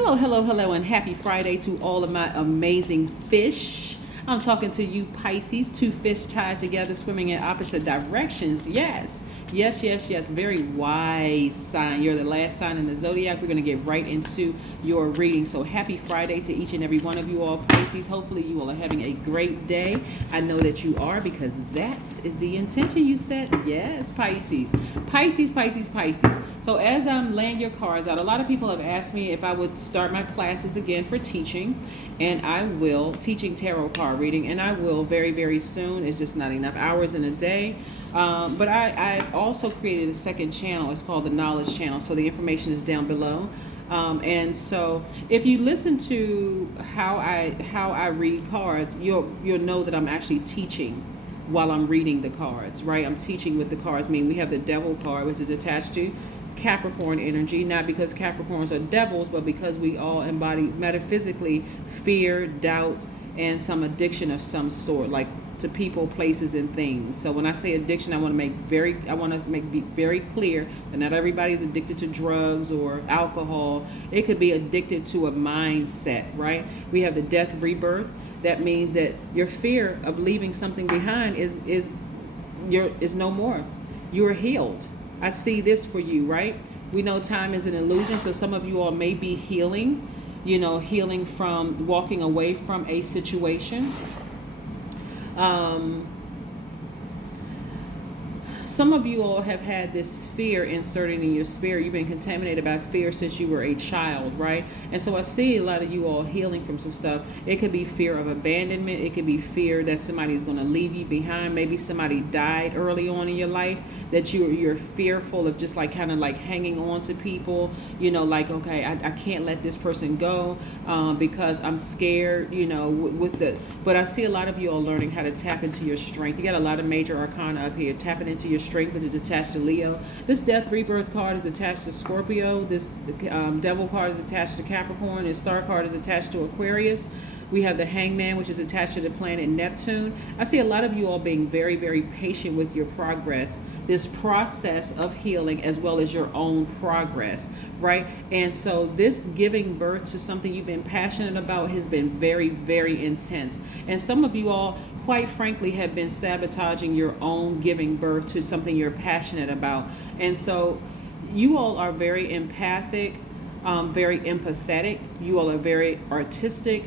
Hello, hello, hello, and happy Friday to all of my amazing fish. I'm talking to you, Pisces, two fish tied together, swimming in opposite directions. Yes, yes, yes, yes. Very wise sign. You're the last sign in the Zodiac. We're going to get right into your reading. So happy Friday to each and every one of you all, Pisces. Hopefully you all are having a great day. I know that you are because that is the intention you set. Yes, Pisces. Pisces, Pisces, Pisces. So as I'm laying your cards out, a lot of people have asked me if I would start my classes again for teaching, and I will, teaching tarot card reading, and I will very, very soon. It's just not enough hours in a day. But I've also created a second channel. It's called the Knowledge Channel. So the information is down below. And so if you listen to how I read cards, you'll know that I'm actually teaching while I'm reading the cards, right? I'm teaching with the cards. I mean, we have the Devil card, which is attached to Capricorn energy, not because Capricorns are devils, but because we all embody metaphysically fear, doubt, and some addiction of some sort, like to people, places, and things. So when I say addiction, I want to make very clear that not everybody is addicted to drugs or alcohol. It could be addicted to a mindset, right? We have the death rebirth. That means that your fear of leaving something behind is no more. You're healed. I see this for you, right? We know time is an illusion, so some of you all may be healing, healing from walking away from a situation. Some of you all have had this fear inserted in your spirit. You've been contaminated by fear since you were a child, right? And so I see a lot of you all healing from some stuff. It could be fear of abandonment. It could be fear that somebody is going to leave you behind. Maybe somebody died early on in your life, that you're fearful of just like kind of like hanging on to people, like, okay, I can't let this person go because I'm scared, but I see a lot of you all learning how to tap into your strength. You got a lot of major arcana up here, tapping into your strength, which is attached to Leo. This death rebirth card is attached to Scorpio. This devil card is attached to Capricorn. This star card is attached to Aquarius. We have the Hangman, which is attached to the planet Neptune. I see a lot of you all being very, very patient with your progress, this process of healing, as well as your own progress, right? And so this giving birth to something you've been passionate about has been very, very intense. And some of you all, quite frankly, have been sabotaging your own giving birth to something you're passionate about. And so you all are very empathic, very empathetic. You all are very artistic,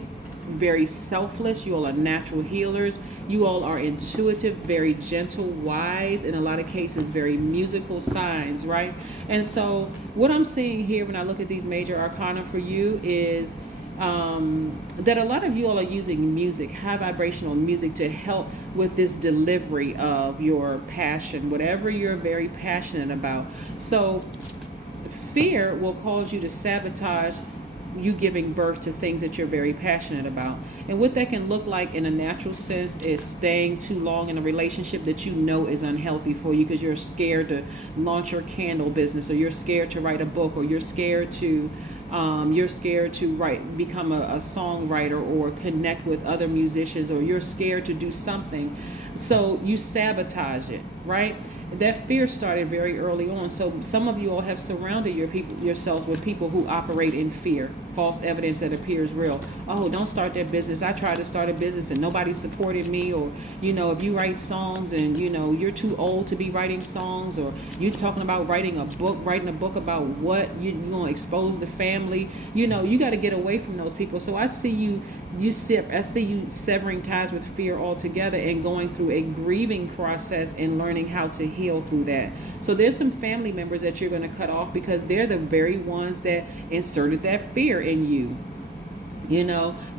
very selfless. You all are natural healers. You all are intuitive, very gentle, wise, in a lot of cases, very musical signs, right? And so what I'm seeing here when I look at these major arcana for you is that a lot of you all are using music, high vibrational music, to help with this delivery of your passion, whatever you're very passionate about. So fear will cause you to sabotage you giving birth to things that you're very passionate about. And what that can look like in a natural sense is staying too long in a relationship that you know is unhealthy for you because you're scared to launch your candle business, or you're scared to write a book, or you're scared to become a songwriter or connect with other musicians, or you're scared to do something. So you sabotage it, right? That fear started very early on. So some of you all have surrounded yourselves with people who operate in fear, false evidence that appears real. Oh, don't start that business. I tried to start a business and nobody supported me. Or, if you write songs and, you're too old to be writing songs, or you're talking about writing a book about what you want to expose the family. You got to get away from those people. So I see you severing ties with fear altogether and going through a grieving process and learning how to heal through that. So there's some family members that you're going to cut off because they're the very ones that inserted that fear in you.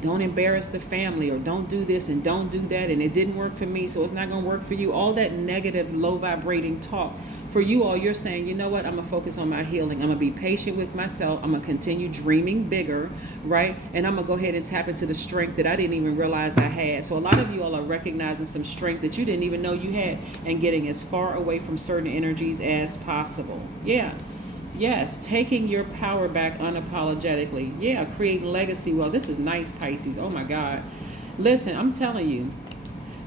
Don't embarrass the family, or don't do this and don't do that, and it didn't work for me, so it's not going to work for you. All that negative, low vibrating talk. For you all, you're saying, you know what, I'm going to focus on my healing. I'm going to be patient with myself. I'm going to continue dreaming bigger, right? And I'm going to go ahead and tap into the strength that I didn't even realize I had. So a lot of you all are recognizing some strength that you didn't even know you had, and getting as far away from certain energies as possible. Yeah. Yes, taking your power back unapologetically. Yeah, create legacy. Well, this is nice, Pisces. Oh my God. Listen, I'm telling you,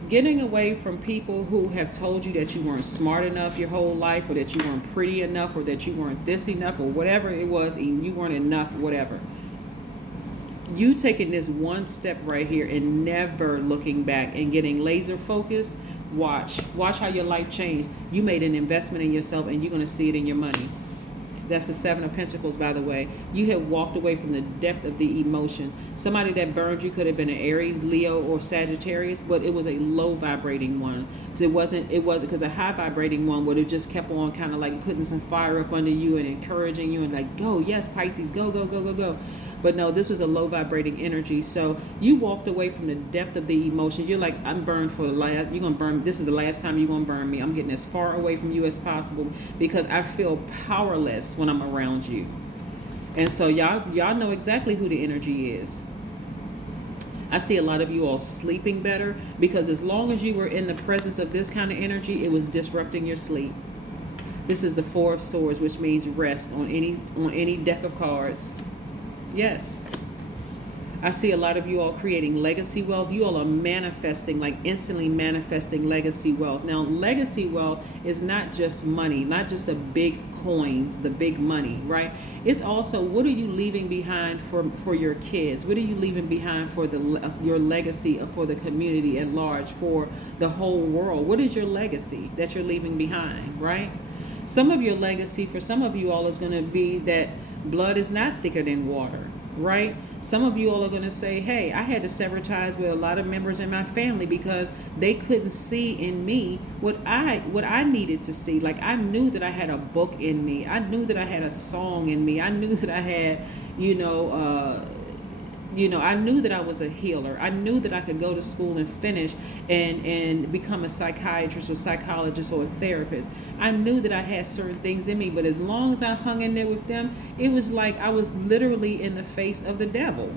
getting away from people who have told you that you weren't smart enough your whole life, or that you weren't pretty enough, or that you weren't this enough, or whatever it was, and you weren't enough, whatever. You taking this one step right here and never looking back and getting laser focused, watch how your life change. You made an investment in yourself, and you're going to see it in your money. That's the Seven of Pentacles, by the way. You have walked away from the depth of the emotion. Somebody that burned you could have been an Aries, Leo, or Sagittarius, but it was a low vibrating one. So it wasn't because a high vibrating one would have just kept on kind of like putting some fire up under you and encouraging you and like, go, yes, Pisces, go, go, go, go, go. But no, this was a low vibrating energy. So you walked away from the depth of the emotions. You're like, I'm burned for the last, you're going to burn, this is the last time you're going to burn me. I'm getting as far away from you as possible because I feel powerless when I'm around you. And so y'all know exactly who the energy is. I see a lot of you all sleeping better because as long as you were in the presence of this kind of energy, it was disrupting your sleep. This is the Four of Swords, which means rest on any deck of cards. Yes. I see a lot of you all creating legacy wealth. You all are manifesting, like instantly manifesting legacy wealth. Now, legacy wealth is not just money, not just the big coins, the big money, right? It's also, what are you leaving behind for your kids? What are you leaving behind for your legacy for the community at large, for the whole world? What is your legacy that you're leaving behind, right? Some of your legacy for some of you all is going to be that blood is not thicker than water, right? Some of you all are going to say, hey, I had to sever ties with a lot of members in my family because they couldn't see in me what I needed to see. Like, I knew that I had a book in me. I knew that I had a song in me. I knew that I had, I knew that I was a healer. I knew that I could go to school and finish and become a psychiatrist or psychologist or a therapist. I knew that I had certain things in me, but as long as I hung in there with them, it was like I was literally in the face of the devil.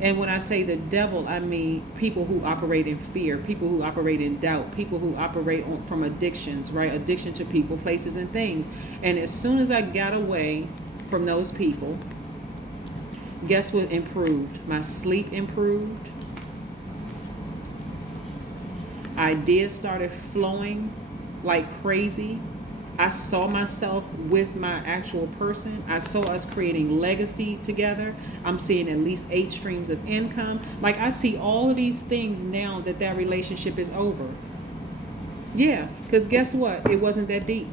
And when I say the devil, I mean people who operate in fear, people who operate in doubt, people who operate from addictions, right? Addiction to people, places, and things. And as soon as I got away from those people, guess what improved? My sleep improved. Ideas started flowing like crazy. I saw myself with my actual person. I saw us creating legacy together. I'm seeing at least 8 streams of income. Like, I see all of these things now that relationship is over. Yeah, because guess what? It wasn't that deep.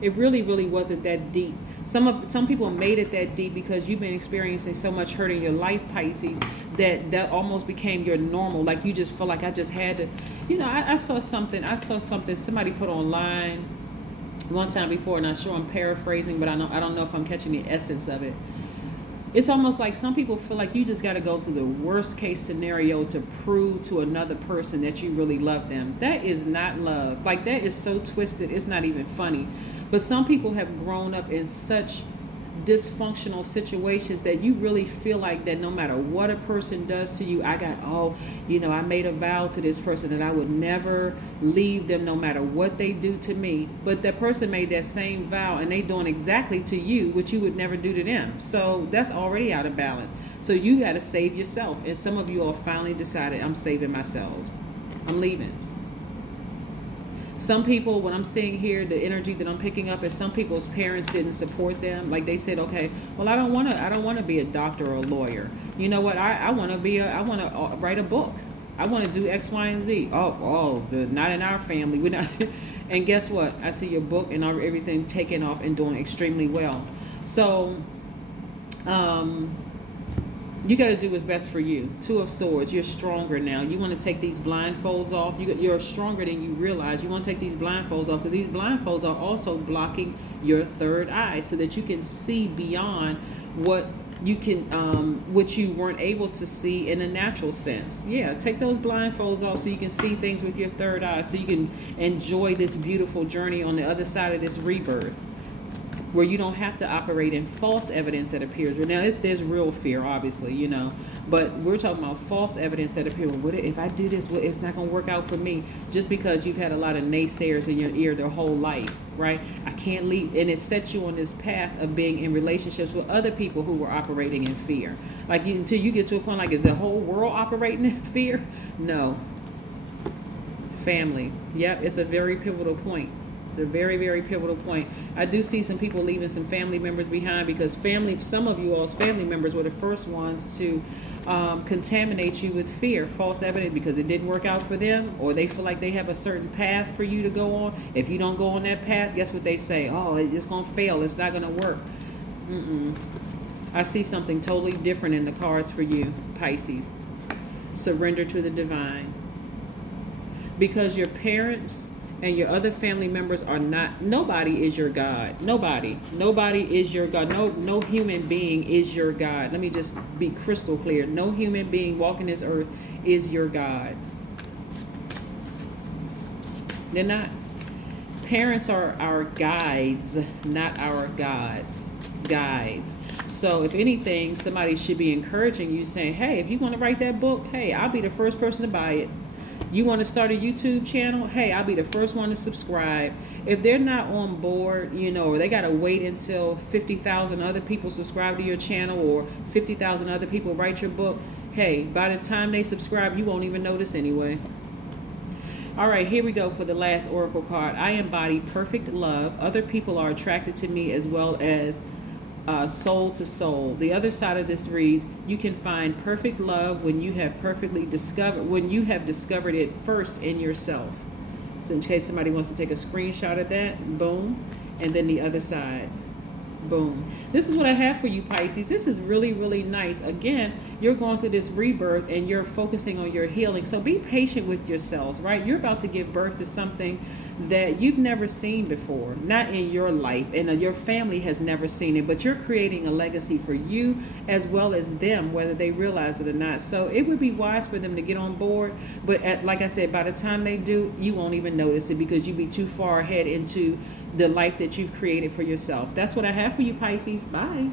It really, really wasn't that deep. Some people made it that deep because you've been experiencing so much hurt in your life, Pisces, that almost became your normal. Like, you just feel like I just had to, I saw something somebody put online one time before, and I'm sure I'm paraphrasing, but I don't know if I'm catching the essence of it. It's almost like some people feel like you just got to go through the worst case scenario to prove to another person that you really love them. That is not love. Like, that is so twisted, it's not even funny. But some people have grown up in such dysfunctional situations that you really feel like that no matter what a person does to you, I made a vow to this person that I would never leave them no matter what they do to me. But that person made that same vow and they doing exactly to you what you would never do to them. So that's already out of balance. So you got to save yourself. And some of you all finally decided, I'm saving myself. I'm leaving. Some people, what I'm seeing here, the energy that I'm picking up is some people's parents didn't support them. Like, they said, okay, well, I don't want to be a doctor or a lawyer. You know what? I want to write a book. I want to do X, Y, and Z. Not in our family. We're not. And guess what? I see your book and everything taking off and doing extremely well. So, you got to do what's best for you. 2 of Swords. You're stronger now. You want to take these blindfolds off. You're stronger than you realize. You want to take these blindfolds off because these blindfolds are also blocking your third eye so that you can see beyond what you weren't able to see in a natural sense. Yeah, take those blindfolds off so you can see things with your third eye, so you can enjoy this beautiful journey on the other side of this rebirth, where you don't have to operate in false evidence that appears. Now, there's real fear, obviously, but we're talking about false evidence that appears. What if I do this? It's not going to work out for me, just because you've had a lot of naysayers in your ear their whole life, right? I can't leave, and it sets you on this path of being in relationships with other people who were operating in fear. Like, until you get to a point like, is the whole world operating in fear? No. Family. Yep, it's a very pivotal point. The very, very pivotal point. I do see some people leaving some family members behind because some of you all's family members were the first ones to contaminate you with fear, false evidence, because it didn't work out for them, or they feel like they have a certain path for you to go on. If you don't go on that path, guess what they say? Oh, it's going to fail. It's not going to work. I see something totally different in the cards for you, Pisces. Surrender to the divine. Because your parents and your other family members are not, nobody is your God. Nobody is your God. No human being is your God. Let me just be crystal clear. No human being walking this earth is your God. They're not. Parents are our guides, not our gods. Guides. So if anything, somebody should be encouraging you, saying, hey, if you want to write that book, hey, I'll be the first person to buy it. You want to start a YouTube channel? Hey, I'll be the first one to subscribe. If they're not on board, or they got to wait until 50,000 other people subscribe to your channel or 50,000 other people write your book, hey, by the time they subscribe, you won't even notice anyway. All right, here we go for the last oracle card. I embody perfect love. Other people are attracted to me as well as soul to soul. The other side of this reads, you can find perfect love when you have discovered it first in yourself. So in case somebody wants to take a screenshot of that, boom, and then the other side, boom. This is what I have for you, Pisces. This is really, really nice. Again, you're going through this rebirth and you're focusing on your healing. So be patient with yourselves, right? You're about to give birth to something that you've never seen before, not in your life, and your family has never seen it, but you're creating a legacy for you as well as them, whether they realize it or not. So it would be wise for them to get on board, but like I said, by the time they do, you won't even notice it because you'll be too far ahead into the life that you've created for yourself. That's what I have for you, Pisces. Bye.